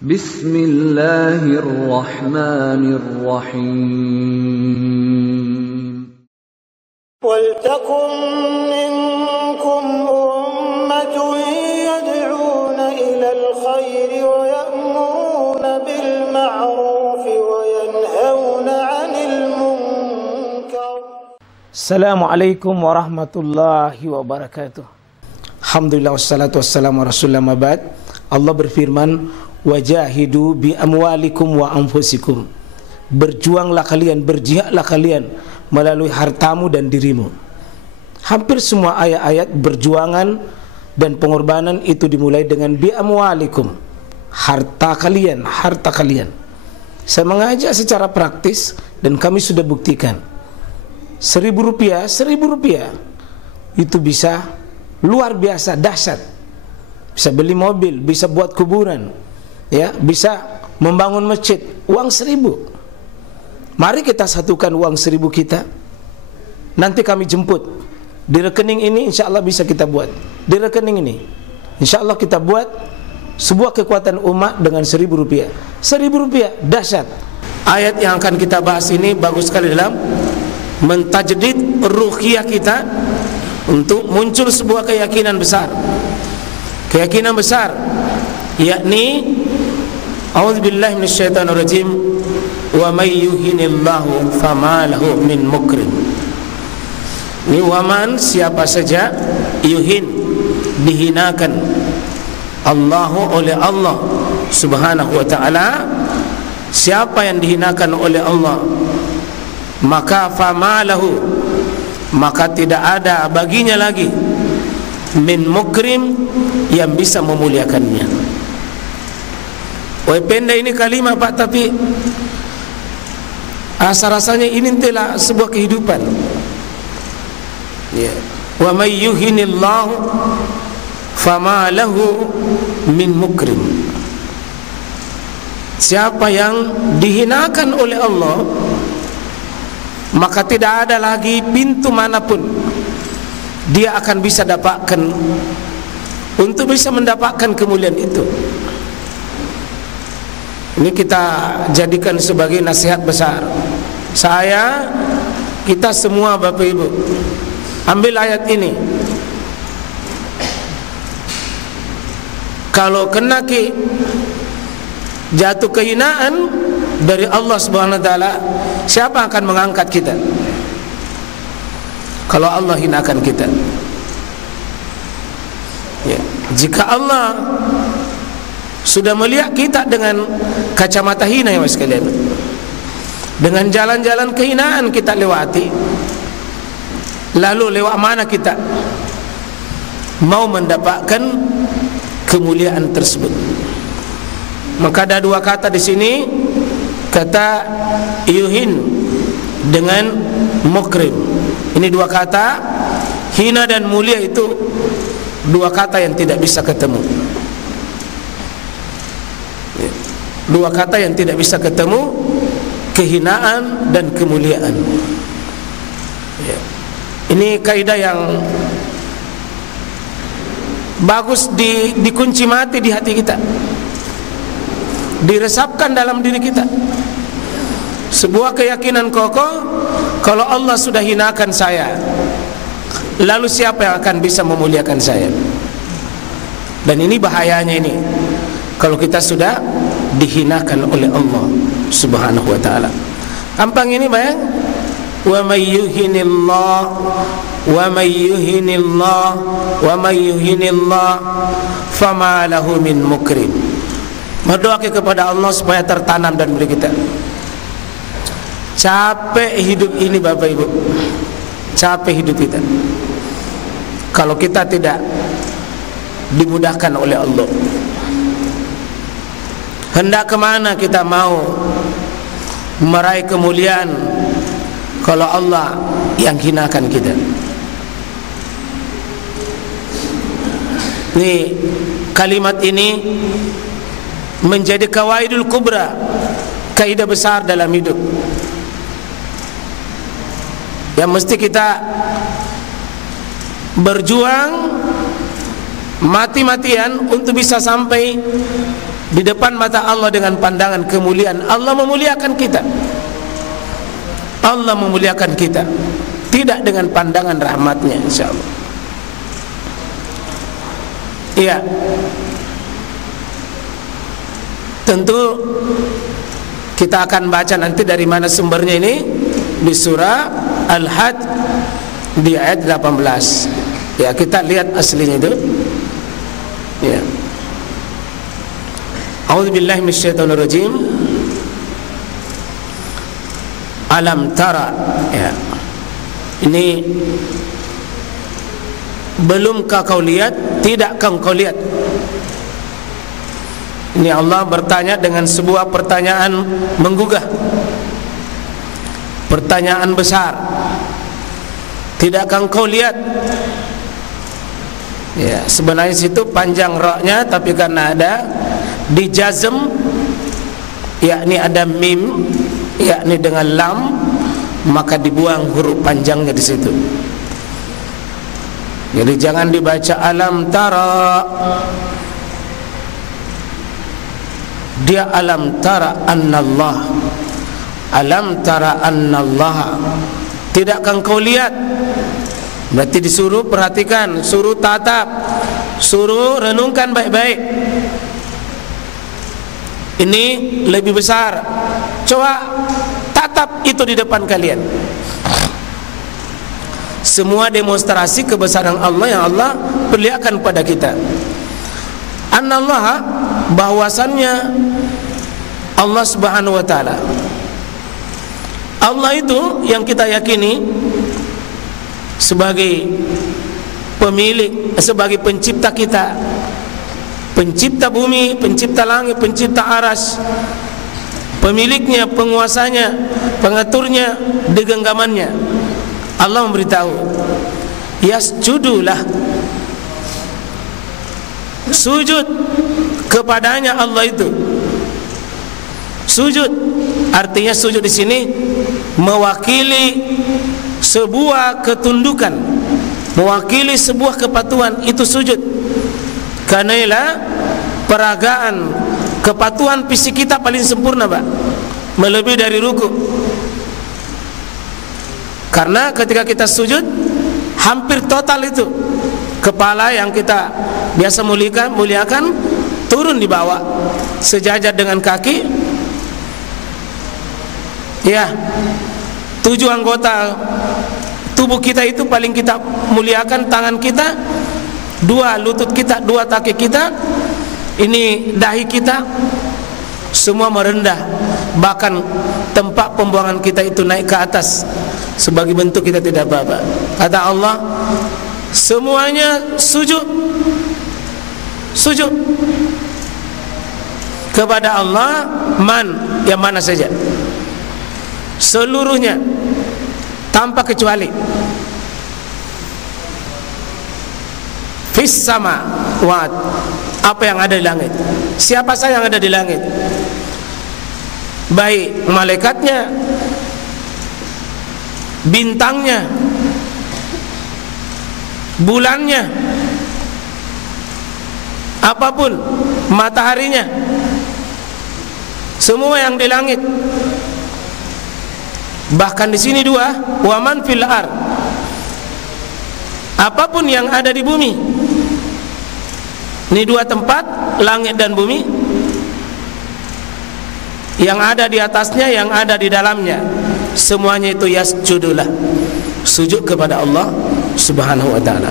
Bismillahirrahmanirrahim. Waltakum minkum ummatun yad'una ilal khairi wa ya'muruna bil ma'ruf wa yanhauna 'anil munkar. Assalamualaikum warahmatullahi wabarakatuh. Alhamdulillah wassalatu wassalamu ala rasulillah mabad. Allah berfirman, wajahidu bi amwalikum wa anfusikum. Berjuanglah kalian, berjihadlah kalian melalui hartamu dan dirimu. Hampir semua ayat-ayat berjuangan dan pengorbanan itu dimulai dengan bi amwalikum, harta kalian, harta kalian. Saya mengajak secara praktis dan kami sudah buktikan. Rp1.000 itu bisa luar biasa dahsyat. Bisa beli mobil, bisa buat kuburan, ya, bisa membangun masjid. Uang 1.000. Mari kita satukan uang 1.000 kita. Nanti kami jemput di rekening ini, insya Allah bisa kita buat. Di rekening ini, insya Allah kita buat sebuah kekuatan umat dengan Rp1.000. Rp1.000 dahsyat. Ayat yang akan kita bahas ini bagus sekali dalam mentajdid ruhiyah kita untuk muncul sebuah keyakinan besar. Keyakinan besar, yakni a'udzubillahi minasyaitonirrajim, wa may yuhinillahu fama lahu min mukrim. Ini waman, siapa saja yuhin, dihinakan Allahu oleh Allah subhanahu wa ta'ala, siapa yang dihinakan oleh Allah, maka fama lahu, maka tidak ada baginya lagi min mukrim, yang bisa memuliakannya. Wah, pendek ini kalimat Pak, tapi rasanya ini telah sebuah kehidupan. Ya. Wa may yuhinillahu fama lahu min mukrim. Siapa yang dihinakan oleh Allah, maka tidak ada lagi pintu manapun dia akan bisa dapatkan untuk bisa mendapatkan kemuliaan itu. Ini kita jadikan sebagai nasihat besar. Saya, kita semua Bapak Ibu, ambil ayat ini. Kalau kena jatuh kehinaan dari Allah Subhanahu wa taala, siapa akan mengangkat kita? Kalau Allah hinakan kita. Ya. Jika Allah sudah melihat kita dengan kacamata hina, ya mas sekalian, dengan jalan-jalan kehinaan kita lewati, lalu lewat mana kita mau mendapatkan kemuliaan tersebut? Maka ada dua kata di sini, kata yuhin dengan mukrim. Ini dua kata, hina dan mulia itu dua kata yang tidak bisa ketemu. Dua kata yang tidak bisa ketemu, kehinaan dan kemuliaan. Ini kaidah yang bagus dikunci mati di hati kita, diresapkan dalam diri kita. Sebuah keyakinan kokoh, kalau Allah sudah hinakan saya, lalu siapa yang akan bisa memuliakan saya? Dan ini bahayanya ini, kalau kita sudah dihinakan oleh Allah subhanahu wa ta'ala. Gampang ini bayang, wa may yuhinillah wa may yuhinillah wa may yuhinillah fama lahu min mukrim. Berdoa kepada Allah supaya tertanam dan beri kita. Capek hidup ini Bapak Ibu, capek hidup kita kalau kita tidak dimudahkan oleh Allah. Hendak kemana kita mau meraih kemuliaan kalau Allah yang hinakan kita? Nih, kalimat ini menjadi kawaidul kubra, kaidah besar dalam hidup yang mesti kita berjuang mati-matian untuk bisa sampai di depan mata Allah dengan pandangan kemuliaan, Allah memuliakan kita. Allah memuliakan kita, tidak dengan pandangan rahmatnya, insyaallah. Iya. Tentu kita akan baca nanti dari mana sumbernya ini, di surah Al-Hajj di ayat 18. Ya, kita lihat aslinya itu. Ya. A'udzubillahi minasyaitonirrajim. Alam tara, ya. Ini belumkah kau lihat, tidakkah kau lihat? Ini Allah bertanya dengan sebuah pertanyaan menggugah, pertanyaan besar. Tidakkah kau lihat? Ya, sebenarnya situ panjang ra'nya, tapi karena ada dijazm, yakni ada mim, yakni dengan lam, maka dibuang huruf panjangnya di situ. Jadi jangan dibaca alam tara, dia alam tara annallah, alam tara annallah, tidakkah kau lihat? Berarti disuruh perhatikan, suruh tatap, suruh renungkan baik-baik. Ini lebih besar. Coba tatap itu di depan kalian. Semua demonstrasi kebesaran Allah yang Allah perlihatkan pada kita. Anallah, bahwasannya Allah Subhanahu wa taala, Allah itu yang kita yakini sebagai pemilik, sebagai pencipta kita, pencipta bumi, pencipta langit, pencipta aras, pemiliknya, penguasanya, pengaturnya, digenggamannya. Allah memberitahu, yasjudulah, sujud kepadanya Allah itu. Sujud artinya sujud di sini mewakili sebuah ketundukan, mewakili sebuah kepatuhan, itu sujud. Karena ialah peragaan kepatuhan fisik kita paling sempurna, Pak, melebihi dari ruku. Karena ketika kita sujud hampir total itu kepala yang kita biasa muliakan turun di bawah sejajar dengan kaki. Ya, 7 anggota tubuh kita itu paling kita muliakan, tangan kita, 2 lutut kita, 2 kaki kita, ini dahi kita, semua merendah. Bahkan tempat pembuangan kita itu naik ke atas sebagai bentuk kita tidak apa-apa. Kata Allah, semuanya sujud, sujud kepada Allah, yang mana saja, seluruhnya tanpa kecuali. Fis sama wat, apa yang ada di langit, siapa saja yang ada di langit, baik malaikatnya, bintangnya, bulannya, apapun, mataharinya, semua yang di langit. Bahkan di sini 2, waman fil ar, apapun yang ada di bumi. Ini 2 tempat, langit dan bumi, yang ada di atasnya, yang ada di dalamnya, semuanya itu yasjudulah, sujud kepada Allah Subhanahu wa taala.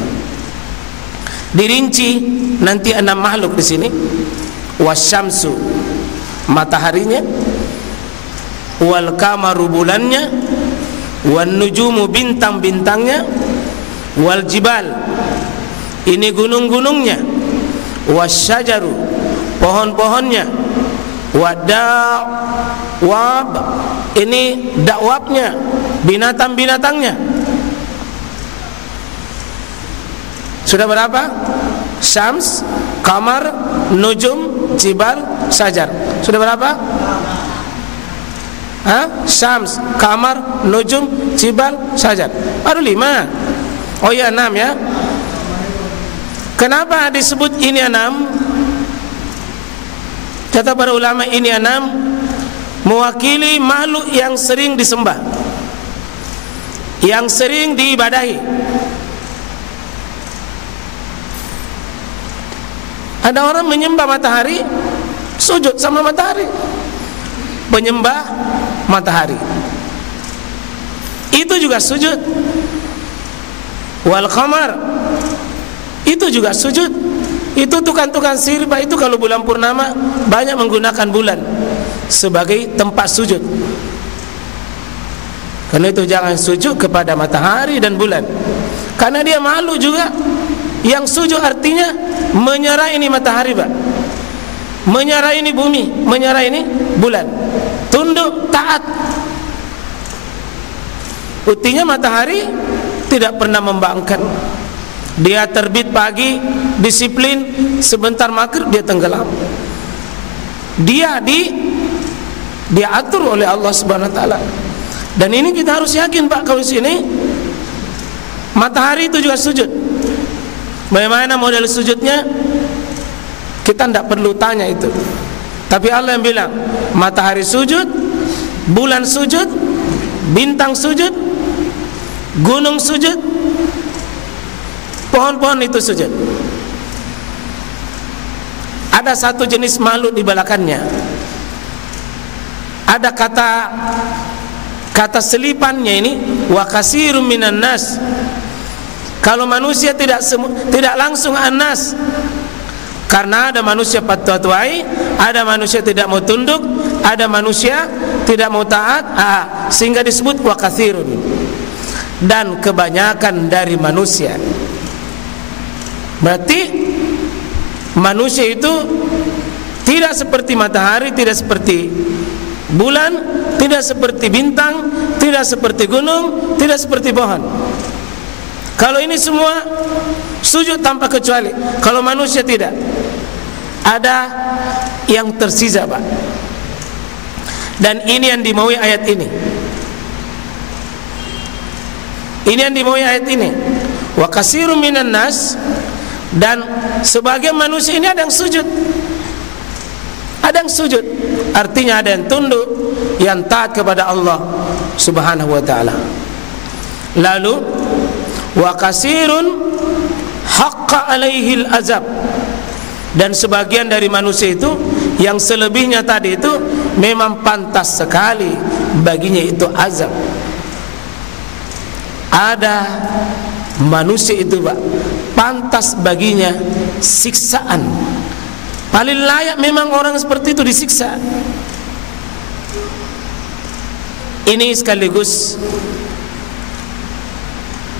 Dirinci nanti 6 makhluk di sini. Wasyamsu, mataharinya, wal kamaru, bulannya, wan nujumu, bintang-bintangnya, wal jibal, ini gunung-gunungnya, wasyajaru, pohon-pohonnya, wadawab, ini dakwabnya, binatang-binatangnya. Sudah berapa? Syams, kamar, nujum, jibal, syajar. Sudah berapa? Syams, kamar, nujum, jibal, syajar. Baru 5. Oh ya, 6 ya. Kenapa disebut ini 6? Kata para ulama, ini 6 mewakili makhluk yang sering disembah, yang sering diibadahi. Ada orang menyembah matahari, sujud sama matahari, penyembah matahari, itu juga sujud. Wal qamar, itu juga sujud. Itu tukang-tukang sihir, Pak, itu kalau bulan purnama banyak menggunakan bulan sebagai tempat sujud. Karena itu jangan sujud kepada matahari dan bulan, karena dia malu juga. Yang sujud artinya menyerah ini matahari, Pak, menyerah ini bumi, menyerah ini bulan, tunduk taat. Buktinya matahari tidak pernah membangkang. Dia terbit pagi, disiplin, sebentar maghrib dia tenggelam. Dia diatur oleh Allah Subhanahu wa taala. Dan ini kita harus yakin, Pak, kalau di sini matahari itu juga sujud. Bagaimana model sujudnya? Kita tidak perlu tanya itu. Tapi Allah yang bilang, matahari sujud, bulan sujud, bintang sujud, gunung sujud, pohon-pohon itu sujud. Ada satu jenis makhluk di belakangnya. Ada kata selipannya ini, wa katsirun minan nas. Kalau manusia tidak langsung an-nas, karena ada manusia patuh tuai, ada manusia tidak mau tunduk, ada manusia tidak mau taat, sehingga disebut wa katsirun. Dan kebanyakan dari manusia. Berarti manusia itu tidak seperti matahari, tidak seperti bulan, tidak seperti bintang, tidak seperti gunung, tidak seperti pohon. Kalau ini semua sujud tanpa kecuali. Kalau manusia tidak, ada yang tersisa, Pak. Dan ini yang dimaui ayat ini. Ini yang dimaui ayat ini. Wa katsirun minan nas. Dan sebagian manusia ini ada yang sujud. Ada yang sujud, artinya ada yang tunduk, yang taat kepada Allah Subhanahu wa taala. Lalu wa katsirun haqqa alaihil azab. Dan sebagian dari manusia itu, yang selebihnya tadi itu memang pantas sekali baginya itu azab. Ada manusia itu, Pak, pantas baginya siksaan. Paling layak memang orang seperti itu disiksa. Ini sekaligus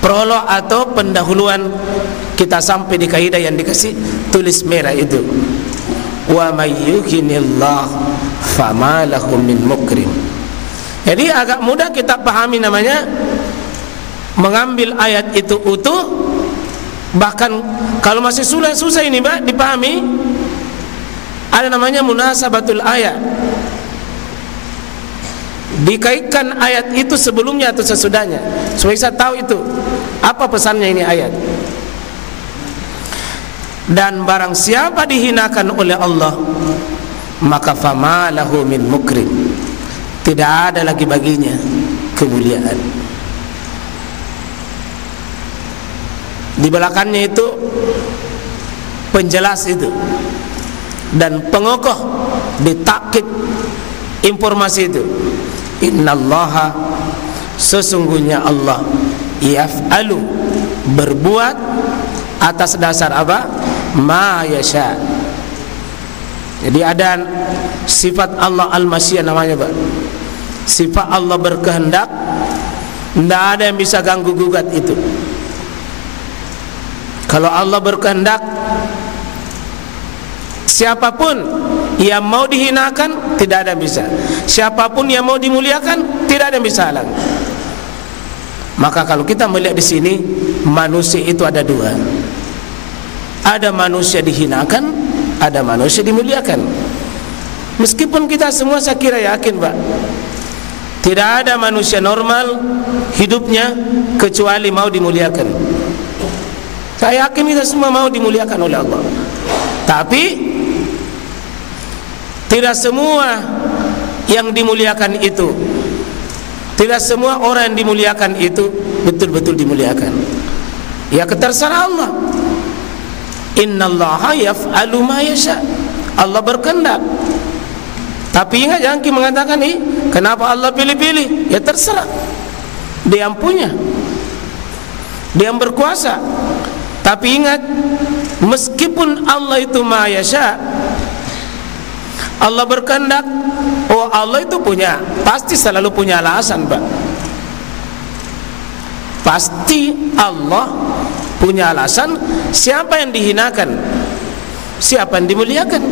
prolog atau pendahuluan kita sampai di kaidah yang dikasih tulis merah itu. Wa may yuhinillah fama lahu min mukrim. Jadi agak mudah kita pahami, namanya mengambil ayat itu utuh. Bahkan kalau masih susah ini, Mbak, dipahami, ada namanya munasabatul ayat. Dikaitkan ayat itu sebelumnya atau sesudahnya, supaya saya tahu itu apa pesannya ini ayat. Dan barang siapa dihinakan oleh Allah, maka fama lahu min mukrim, tidak ada lagi baginya kemuliaan. Di belakangnya itu penjelas itu dan pengokoh, ditakkid informasi itu. Innallaha, sesungguhnya Allah, yaf'alu, berbuat atas dasar apa? Ma yasha. Jadi ada sifat Allah al-masyiah namanya, Pak. Sifat Allah berkehendak, tidak ada yang bisa ganggu gugat itu. Kalau Allah berkehendak, siapapun yang mau dihinakan tidak ada yang bisa. Siapapun yang mau dimuliakan tidak ada yang bisa halang. Maka kalau kita melihat di sini, manusia itu ada dua. Ada manusia dihinakan, ada manusia dimuliakan. Meskipun kita semua saya kira yakin, Pak, tidak ada manusia normal hidupnya kecuali mau dimuliakan. Saya yakin kita semua mau dimuliakan oleh Allah. Tapi Tidak semua yang dimuliakan itu, tidak semua orang yang dimuliakan itu betul-betul dimuliakan. Ya terserah Allah. Innallaha yaf'alu ma yasha. Allah berkehendak. Tapi ingat, jangan mengatakan kenapa Allah pilih-pilih. Ya terserah. Dia yang punya, dia yang berkuasa. Tapi ingat, meskipun Allah itu ma yasha, Allah berkehendak, oh Allah itu punya, pasti selalu punya alasan, Pak. Pasti Allah punya alasan. Siapa yang dihinakan, siapa yang dimuliakan.